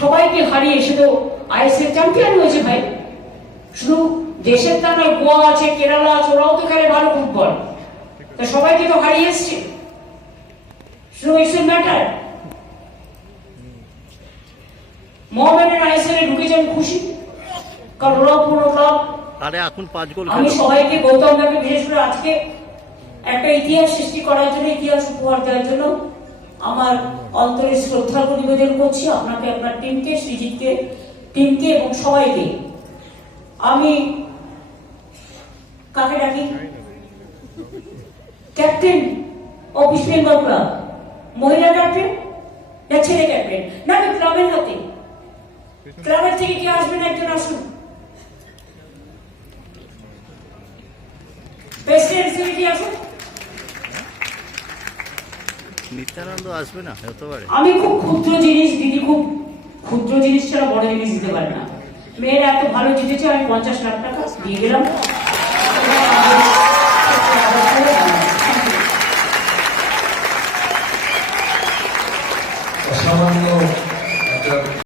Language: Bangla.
সবাইকে হারিয়ে সে তো আইএসএল চ্যাম্পিয়ন হয়েছে ভাই। শুধু দেশের তা নয়, গোয়া আছে, কেরালা আছে, ওরাও তো খেলে ভালো ফুটবল, তা সবাইকে তো হারিয়ে এসছে। শুধু ইটস ম্যাটার। মোহামেডান আইএসএল এ ঢুকেছে আমি খুশি, কারণ ওরাও পুরো ক্লাব। আরে এখন 5 গোল আমি সবাইকে, গৌতম দাকে বিশেষ করে আজকে একটা ইতিহাস সৃষ্টি করার জন্য, ইতিহাস উপহার দেওয়ার জন্য আমার অন্তরে শ্রদ্ধা নিবেদন করছি আপনাকে, আপনার টিমকে, সৃজিতকে, টিমকে এবং সবাইকে। আমি কাকে ডাকি? Captain of east Bengal club, মহিলা ক্যাপ্টেন না ছেলে ক্যাপ্টেন? না, আমি ক্লাবের হাতে, ক্লাবের থেকে কে আসবেন? একজন আসুন। প্রেসিডেন্সি আসুন। নিত্যানন্দ আসবে না, হতে পারে। আমি খুব ক্ষুদ্র জিনিস দিদি, খুব ক্ষুদ্র জিনিস ছাড়া বড় জিনিস দিতে পারে না। মেয়েরা এত ভালো জিতেছে, আমি 50 লাখ টাকা দিয়ে গেলাম।